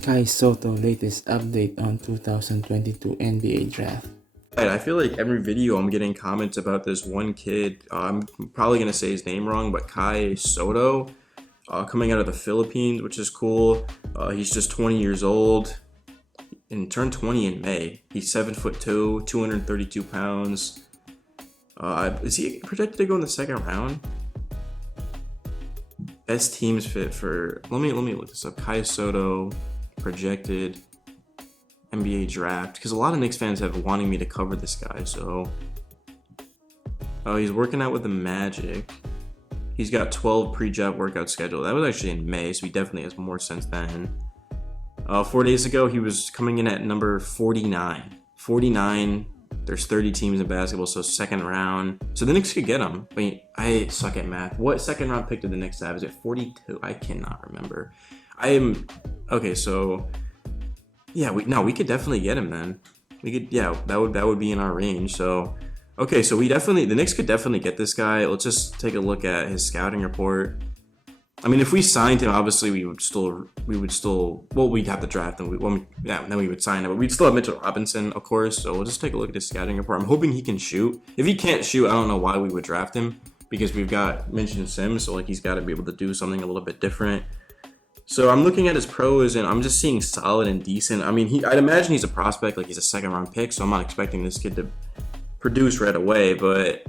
Sotto latest update on 2022 NBA draft. I feel like every video I'm getting comments about this one kid. I'm probably gonna say his name wrong, but Sotto, coming out of the Philippines, which is cool. He's just 20 years old and turned 20 in May. He's 7'2", 232 pounds. Is he projected to go in the second round? Best teams fit for. Let me look this up. Sotto projected NBA draft, because a lot of Knicks fans have wanting me to cover this guy. So, he's working out with the Magic. He's got 12 pre-draft workout scheduled. That was actually in May, so he definitely has more since then. 4 days ago, he was coming in at number 49. 49. There's 30 teams in basketball, so second round. So the Knicks could get him. I mean, I suck at math. What second round pick did the Knicks have? Is it 42? I cannot remember. Okay. So yeah, we could definitely get him then. We could, yeah, that would be in our range. So okay, so the Knicks could definitely get this guy. Let's just take a look at his scouting report. I mean, if we signed him, obviously we'd have to draft him. Then we would sign him, but we'd still have Mitchell Robinson, of course. So we'll just take a look at his scouting report. I'm hoping he can shoot. If he can't shoot, I don't know why we would draft him, because we've got Mitchell Sims, so like he's got to be able to do something a little bit different. So I'm looking at his pros, and I'm just seeing solid and decent. I mean, I'd imagine he's a prospect, like he's a second round pick, so I'm not expecting this kid to produce right away, but.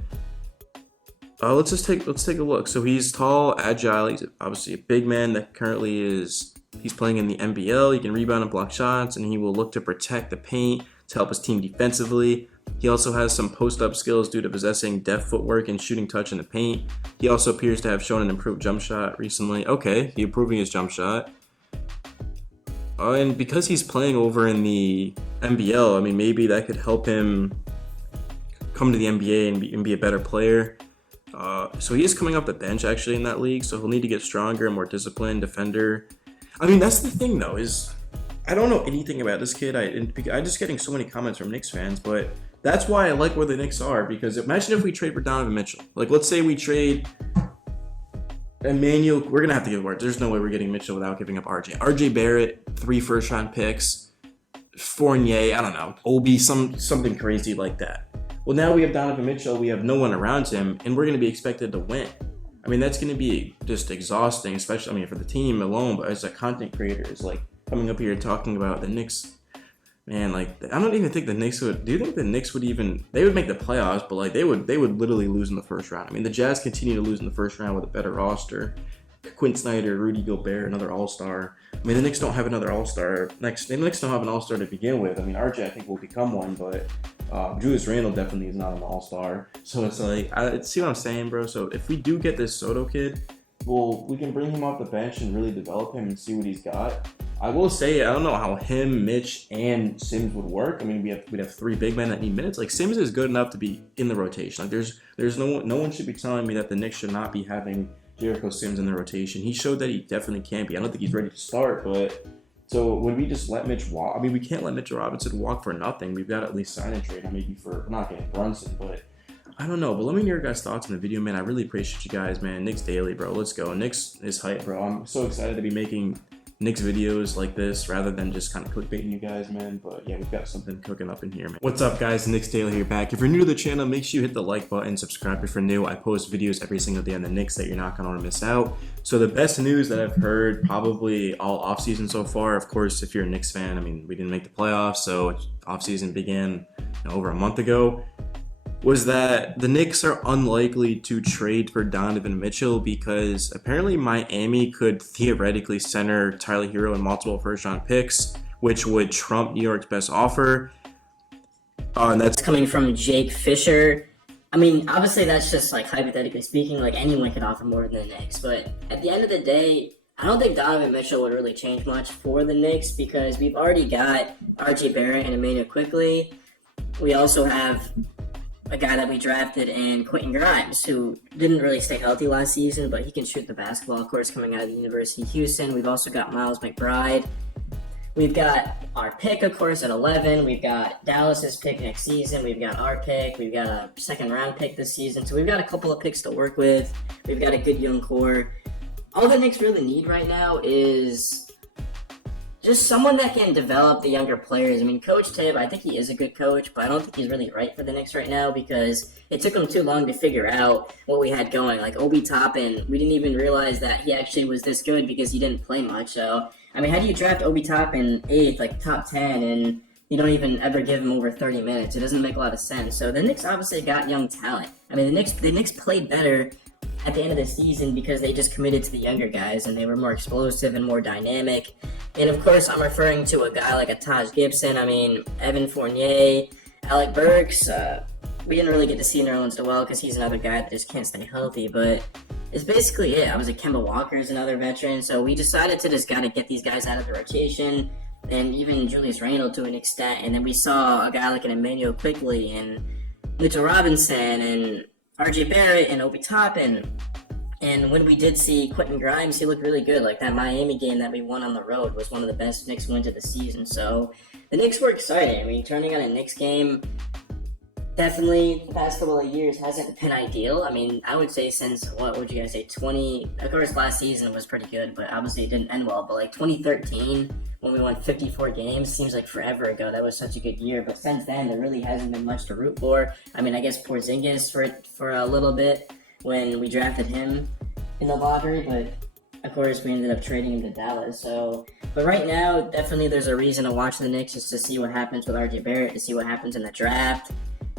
Let's take a look. So he's tall, agile. He's obviously a big man that he's playing in the NBL. He can rebound and block shots, and he will look to protect the paint to help his team defensively. He also has some post-up skills due to possessing deft footwork and shooting touch in the paint. He also appears to have shown an improved jump shot recently. Okay, he's improving his jump shot. And because he's playing over in the NBL, I mean, maybe that could help him come to the NBA and be a better player. So he is coming up the bench actually in that league, so he'll need to get stronger and more disciplined defender. I mean, that's the thing though, is I don't know anything about this kid. I'm just getting so many comments from Knicks fans, but that's why I like where the Knicks are, because imagine if we trade for Donovan Mitchell. Like, let's say we trade Emmanuel. We're gonna have to give up. There's no way we're getting Mitchell without giving up RJ Barrett, 3 first-round picks, Fournier, I don't know, Obi, something crazy like that. Well, now we have Donovan Mitchell, we have no one around him, and we're going to be expected to win. I mean, that's going to be just exhausting, especially, I mean, for the team alone, but as a content creator, it's like coming up here talking about the Knicks. Man, like, I don't even think the Knicks would, do you think the Knicks would even, they would make the playoffs, but like, they would literally lose in the first round. I mean, the Jazz continue to lose in the first round with a better roster. Quinn Snyder, Rudy Gobert, another all-star. I mean, the Knicks don't have another all-star. The Knicks don't have an all-star to begin with. I mean, RJ, I think, will become one, but Julius Randle definitely is not an all-star. So it's like, see what I'm saying, bro? So if we do get this Sotto kid, we can bring him off the bench and really develop him and see what he's got. I will say, I don't know how him, Mitch, and Sims would work. I mean, we'd have 3 big men that need minutes. Like, Sims is good enough to be in the rotation. Like, there's no one should be telling me that the Knicks should not be having Jericho Sims in the rotation. He showed that he definitely can be. I don't think he's ready to start, but so would we just let Mitch walk? I mean, we can't let Mitchell Robinson walk for nothing. We've got to at least sign and trade him, maybe for not getting Brunson, but I don't know. But let me know your guys' thoughts on the video, man. I really appreciate you guys, man. Knicks Daily, bro. Let's go. Knicks is hype, bro. I'm so excited to be making Knicks videos like this rather than just kind of clickbaiting you guys, man. But yeah, we've got something cooking up in here, man. What's up, guys? Knicks Daily here back. If you're new to the channel, make sure you hit the like button, subscribe if you're new. I post videos every single day on the Knicks that you're not going to want to miss out. So the best news that I've heard probably all offseason so far, of course, if you're a Knicks fan, I mean, we didn't make the playoffs, so offseason began over a month ago, was that the Knicks are unlikely to trade for Donovan Mitchell because apparently Miami could theoretically center Tyler Hero and multiple first-round picks, which would trump New York's best offer. And that's coming from Jake Fisher. I mean, obviously that's just like hypothetically speaking, like anyone could offer more than the Knicks. But at the end of the day, I don't think Donovan Mitchell would really change much for the Knicks because we've already got RJ Barrett and Emmanuel quickly. We also have a guy that we drafted in Quentin Grimes, who didn't really stay healthy last season, but he can shoot the basketball, of course, coming out of the University of Houston. We've also got Miles McBride. We've got our pick, of course, at 11. We've got Dallas's pick next season. We've got our pick. We've got a second-round pick this season. So we've got a couple of picks to work with. We've got a good young core. All the Knicks really need right now is just someone that can develop the younger players. I mean, Coach Tibb, I think he is a good coach, but I don't think he's really right for the Knicks right now because it took him too long to figure out what we had going. Like Obi Toppin, we didn't even realize that he actually was this good because he didn't play much. So, I mean, how do you draft Obi Toppin 8th, like top 10, and you don't even ever give him over 30 minutes? It doesn't make a lot of sense. So the Knicks obviously got young talent. I mean, the Knicks played better at the end of the season because they just committed to the younger guys and they were more explosive and more dynamic. And of course, I'm referring to a guy like a Taj Gibson. I mean, Evan Fournier, Alec Burks. We didn't really get to see Nerlens Noel because he's another guy that just can't stay healthy. But it's basically it. I was like Kemba Walker's another veteran, so we decided to just gotta get these guys out of the rotation, and even Julius Randle to an extent. And then we saw a guy like an Emmanuel Quickley and Mitchell Robinson and RJ Barrett and Obi Toppin. And when we did see Quentin Grimes, he looked really good. Like that Miami game that we won on the road was one of the best Knicks wins of the season. So the Knicks were exciting. I mean, turning on a Knicks game, definitely the past couple of years hasn't been ideal. I mean, I would say since, what would you guys say, of course last season was pretty good, but obviously it didn't end well. But like 2013, when we won 54 games, seems like forever ago. That was such a good year. But since then, there really hasn't been much to root for. I mean, I guess Porzingis for a little bit when we drafted him in the lottery, but of course we ended up trading him to Dallas. So, but right now, definitely there's a reason to watch the Knicks, just to see what happens with RJ Barrett, to see what happens in the draft,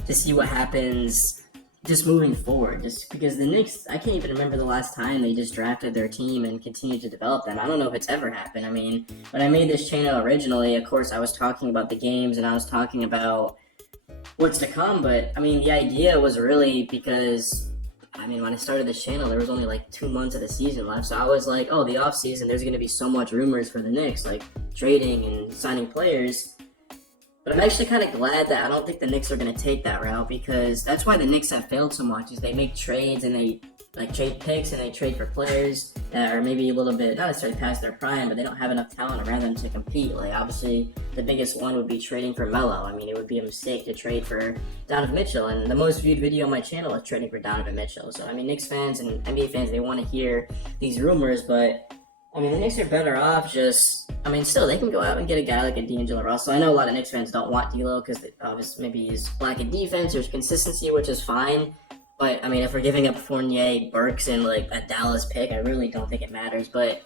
to see what happens just moving forward. Just because the Knicks, I can't even remember the last time they just drafted their team and continued to develop them. I don't know if it's ever happened. I mean, when I made this channel originally, of course I was talking about the games and I was talking about what's to come, but I mean, the idea was really because, I mean, when I started this channel, there was only like 2 months of the season left. So I was like, oh, the off season, there's going to be so much rumors for the Knicks, like trading and signing players. But I'm actually kind of glad that I don't think the Knicks are going to take that route, because that's why the Knicks have failed so much, is they make trades and they like trade picks and they trade for players that are maybe a little bit, not necessarily past their prime, but they don't have enough talent around them to compete. Like obviously the biggest one would be trading for Melo. I mean, it would be a mistake to trade for Donovan Mitchell, and the most viewed video on my channel is trading for Donovan Mitchell. So I mean, Knicks fans and NBA fans, they want to hear these rumors, but I mean, the Knicks are better off just, I mean, still, they can go out and get a guy like a D'Angelo Russell. I know a lot of Knicks fans don't want D'Lo because obviously maybe he's lack of defense, there's consistency, which is fine. But, I mean, if we're giving up Fournier, Burks, and, like, a Dallas pick, I really don't think it matters. But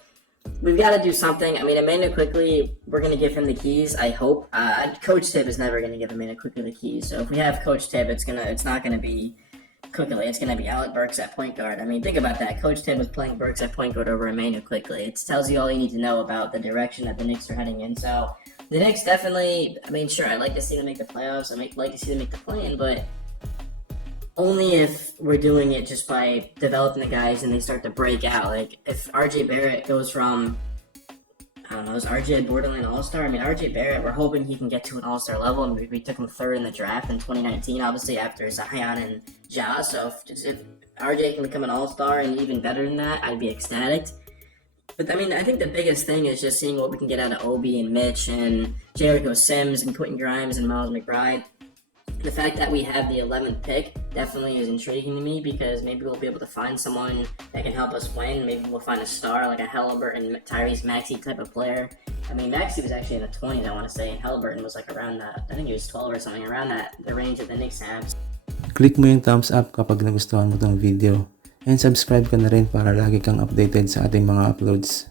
we've got to do something. I mean, Emmanuel Quickley, we're going to give him the keys, I hope. Coach Tibb is never going to give Emmanuel Quickley the keys. So if we have Coach Tibb, it's not going to be Quickley. It's going to be Alec Burks at point guard. I mean, think about that. Coach Tibb was playing Burks at point guard over Emmanuel Quickley. It tells you all you need to know about the direction that the Knicks are heading in. So the Knicks definitely, I mean, sure, I'd like to see them make the playoffs. I'd like to see them make the play-in, but only if we're doing it just by developing the guys and they start to break out. Like, if RJ Barrett goes from, I don't know, is RJ a borderline all-star? I mean, RJ Barrett, we're hoping he can get to an all-star level, and we took him third in the draft in 2019, obviously after Zion and Ja. So if RJ can become an all-star and even better than that, I'd be ecstatic. But I mean, I think the biggest thing is just seeing what we can get out of Obi and Mitch and Jericho Sims and Quentin Grimes and Miles McBride. The fact that we have the 11th pick definitely is intriguing to me, because maybe we'll be able to find someone that can help us win. Maybe we'll find a star like a Halliburton, Tyrese Maxey type of player. I mean, Maxey was actually in the 20s, I want to say, and Halliburton was like around that. I think he was 12 or something, around that, the range that the Knicks have. Click mo yung thumbs up kapag nagustuhan mo tong video. And subscribe ka na rin para lagi kang updated sa ating mga uploads.